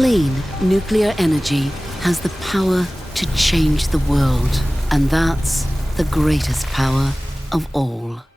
Clean nuclear energy has the power to change the world. And that's the greatest power of all.